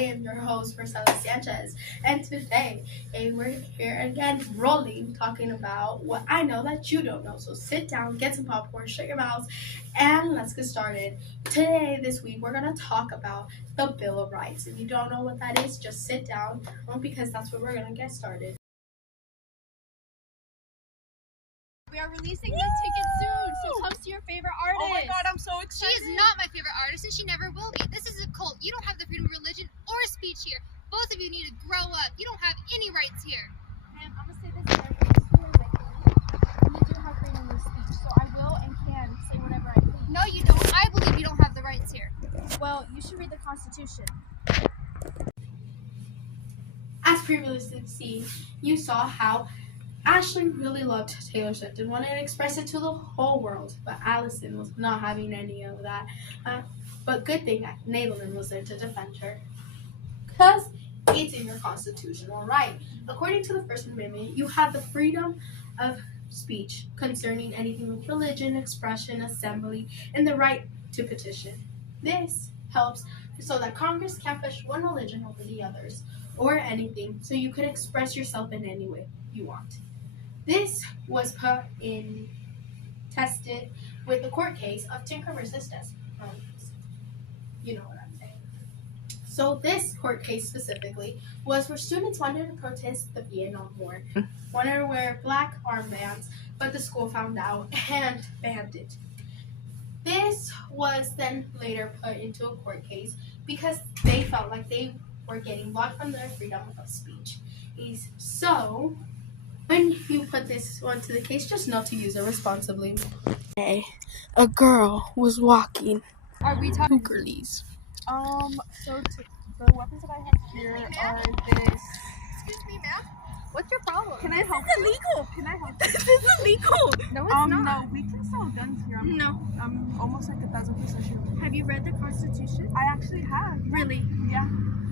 am your host, Marcela Sanchez, and today we're here again rolling, talking about what I know that you don't know. So sit down, get some popcorn, shut your mouths, and let's get started. This week, we're going to talk about the Bill of Rights. If you don't know what that is, just sit down, because that's where we're going to get started. We are releasing the ticket soon, so come see your favorite artist. Oh my god, I'm so excited. She is not my favorite artist, and she never will be. This is a cult. You don't have the freedom of religion or speech here. Both of you need to grow up. You don't have any rights here. Ma'am, I'm going to say this in every school that we do have freedom of speech, so I will and can say whatever I please. No, you don't. I believe you don't have the rights here. Well, you should read the Constitution. As previously seen, you saw how Ashley really loved Taylor Swift and wanted to express it to the whole world, but Allison was not having any of that. But good thing that Nathan was there to defend her, because it's in your constitutional right. According to the First Amendment, you have the freedom of speech concerning anything with religion, expression, assembly, and the right to petition. This helps so that Congress can't push one religion over the others or anything, so you could express yourself in any way you want. This was tested with the court case of Tinker versus Des. You know what I'm saying. So this court case specifically was where students wanted to protest the Vietnam War, wanted to wear black armbands, but the school found out and banned it. This was then later put into a court case because they felt like they were getting blocked from their freedom of speech. So when you put this one to the case, just know to use it responsibly. A girl was walking. Are we talking? Girlies. So the weapons that I have here are this. Excuse me, ma'am. What's your problem? Can I help? This is illegal. Can I help? This is illegal. No, it's not. No, we can sell guns here. I'm almost like 1,000% sure. Have you read the Constitution? I actually have. Really? Yeah.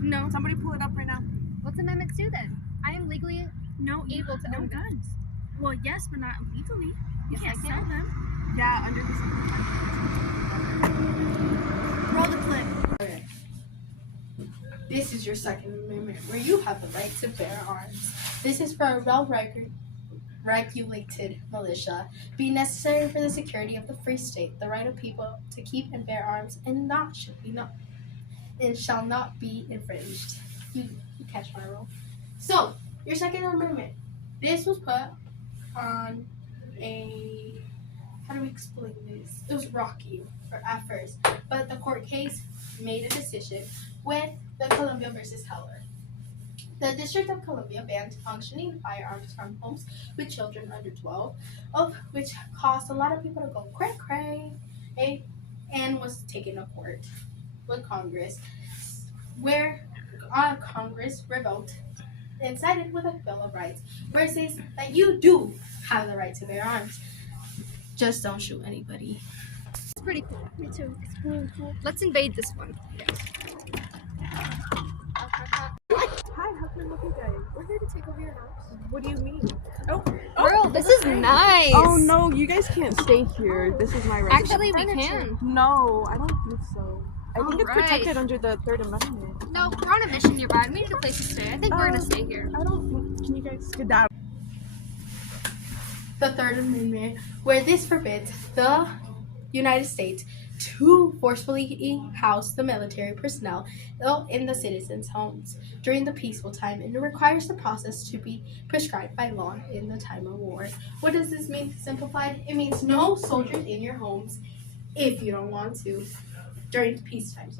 No. Somebody pull it up right now. What's Amendment 2 then? I am legally No, able to own guns. Well, yes, but not legally. You Yes, can't I sell can. them. Yeah, under the Roll the clip. Okay. This is your Second Amendment, where you have the right to bear arms. This is for a well-regulated militia, being necessary for the security of the free state, the right of people to keep and bear arms, and shall not be infringed. You catch my rule. So, your Second Amendment. This was put on how do we explain this? It was rocky at first, but the court case made a decision with the Columbia versus Heller. The District of Columbia banned functioning firearms from homes with children under 12, of which caused a lot of people to go cray-cray, and was taken to court with Congress, where Congress revoked and sided with a Bill of Rights, where it says that you do have the right to bear arms. Just don't shoot anybody. It's pretty cool. Me too. It's really cool. Let's invade this one. Hi, how can I help you guys? We're here to take over your house. What do you mean? Oh, Girl, this is nice. oh no, you guys can't stay here. This is my residence. Actually, we can. No, I don't think so. I think it's Alright. protected under the Third Amendment. No, we're on a mission nearby. We need a place to stay. I think we're gonna stay here. I don't think. Can you guys get down? The Third Amendment, where this forbids the United States to forcefully house the military personnel in the citizens' homes during the peaceful time, and it requires the process to be prescribed by law in the time of war. What does this mean simplified? It means no soldiers in your homes if you don't want to during peace times,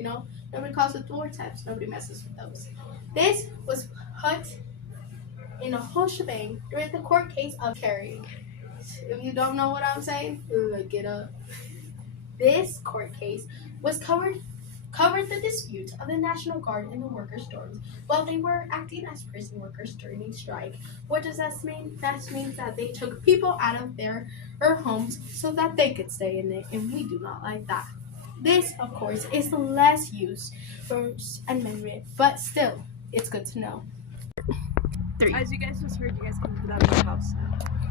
Nobody calls it war times. Nobody messes with those. This was put in a whole shebang during the court case of Kerry. If you don't know what I'm saying, look it up. This court case was covered the dispute of the National Guard and the workers' dorms while they were acting as prison workers during a strike. What does that mean? That means that they took people out of their homes so that they could stay in it, and we do not like that. This, of course, is less used for amendment, but still, it's good to know. 3. As you guys just heard, you guys can get out of the house.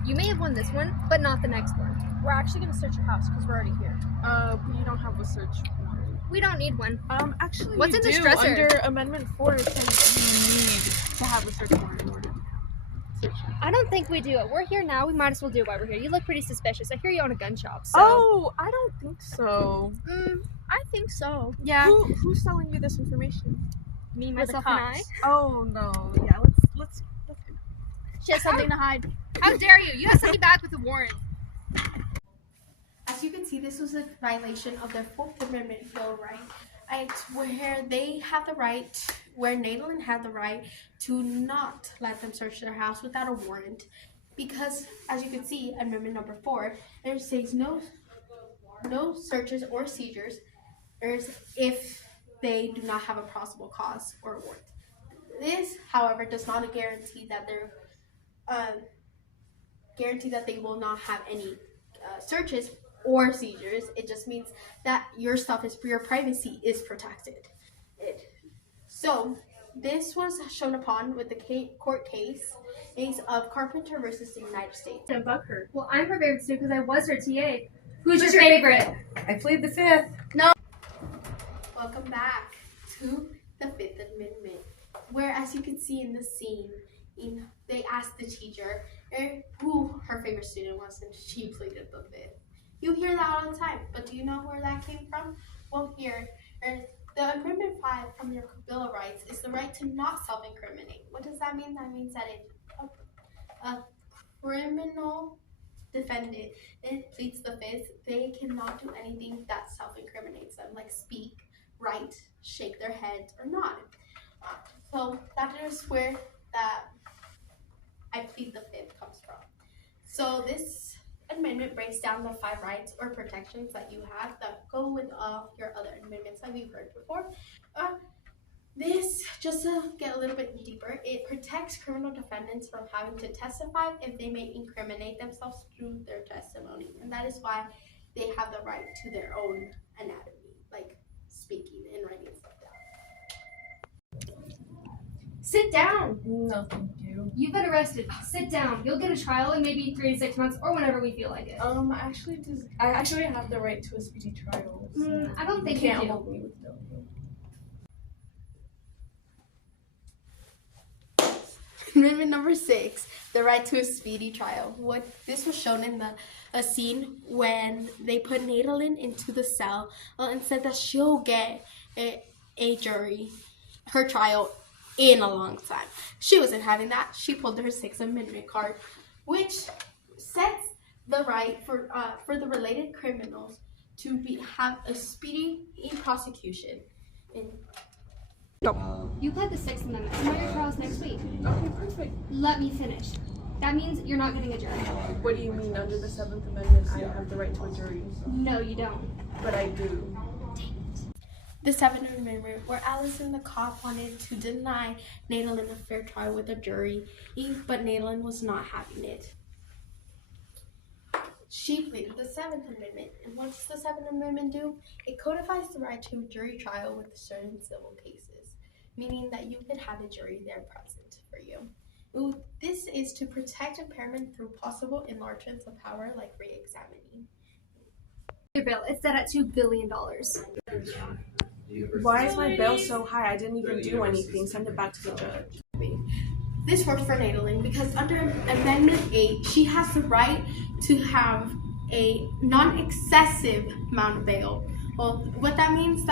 You may have won this one, but not the next one. We're actually going to search your house because we're already here. But you don't have a search warrant. We don't need one. Actually, What's we in this do. dresser? Under Amendment 4, it says you need to have a search warrant in order to search it. I don't think we do it. We're here now. We might as well do it while we're here. You look pretty suspicious. I hear you own a gun shop. So. Oh, I don't think so. I think so. Yeah. Who's telling you this information? Me, the myself, and I. cops. Oh no. Yeah, let's. She has something to hide. How dare you? You have somebody back with a warrant. As you can see, this was a violation of their Fourth Amendment Bill of Rights, where they have the right, where Nadalyn had the right to not let them search their house without a warrant, because as you can see, Amendment number 4, it says no searches or seizures if they do not have a possible cause or a warrant. This, however, does not guarantee that they will not have any searches or seizures. It just means that your privacy is protected. So this was shown upon with the court case of Carpenter versus the United States. And bug her. Well, I'm her favorite student because I was her TA. Who's your favorite? I plead the fifth. Welcome back to the Fifth Amendment, where, as you can see in the scene, they asked the teacher who her favorite student was, and she pleaded the fifth. You hear that all the time, but do you know where that came from? Well, here, the Amendment 5 from your Bill of Rights is the right to not self-incriminate. What does that mean? That means that if a criminal defendant pleads the fifth, they cannot do anything that self-incriminates them, like speak, write, shake their head, or nod. So that is where that I plead the fifth comes from. So this amendment breaks down the 5 rights or protections that you have that go with your other amendments that we've heard before. This, just to get a little bit deeper, it protects criminal defendants from having to testify if they may incriminate themselves through their testimony. And that is why they have the right to their own anatomy, like speaking and writing stuff down. Sit down. No, thank you. You've been arrested. Sit down. You'll get a trial in maybe 3 to 6 months or whenever we feel like it. I actually have the right to a speedy trial. So I don't think you you can't do. hold me with no. Amendment number 6, the right to a speedy trial. This was shown in a scene when they put Nadalyn into the cell and said that she'll get a jury, her trial, in a long time. She wasn't having that. She pulled her 6th Amendment card, which sets the right for the related criminals to have a speedy prosecution. You pled the 6th Amendment. So now your trial's next week. Okay, perfect. Let me finish. That means you're not getting a jury. What do you mean under the 7th Amendment I have the right to a jury? No, you don't. But I do. The 7th Amendment, where Allison the cop wanted to deny Nadalyn a fair trial with a jury, but Nadalyn was not having it. She pleaded the 7th Amendment, and what does the 7th Amendment do? It codifies the right to a jury trial with certain civil cases, meaning that you can have a jury there present for you. This is to protect impairment through possible enlargements of power, like re-examining. Your bill, it's set at $2 billion. Why is my bail so high? I didn't even do anything. Send it back to the judge. This works for Nadalyn because under Amendment 8, she has the right to have a non-excessive amount of bail. Well, what that means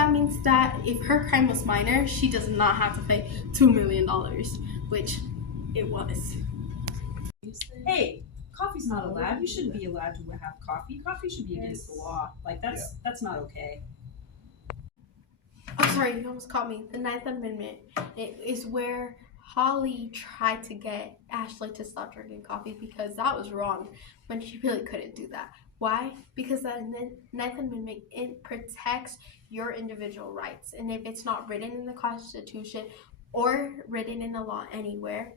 that if her crime was minor, she does not have to pay $2 million, which it was. Hey, coffee's not allowed. You shouldn't be allowed to have coffee. Coffee should be against the law. Like that's not okay. Oh, sorry, you almost caught me. The 9th Amendment, it is where Holly tried to get Ashley to stop drinking coffee because that was wrong when she really couldn't do that. Why? Because the 9th Amendment, it protects your individual rights. And if it's not written in the Constitution or written in the law anywhere,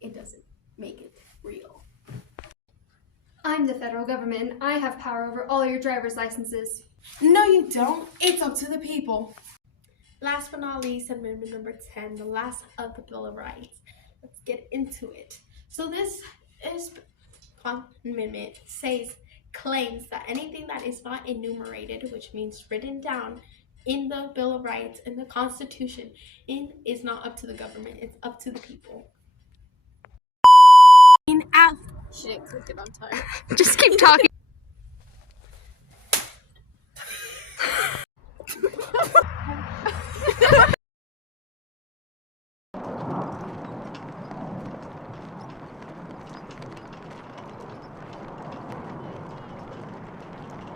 it doesn't make it real. I'm the federal government and I have power over all your driver's licenses. No, you don't. It's up to the people. Last but not least, Amendment number 10, the last of the Bill of Rights. Let's get into it. So this amendment claims that anything that is not enumerated, which means written down in the Bill of Rights, in the Constitution, and it's not up to the government, it's up to the people. Shit, click it, I'm tired. Just keep talking.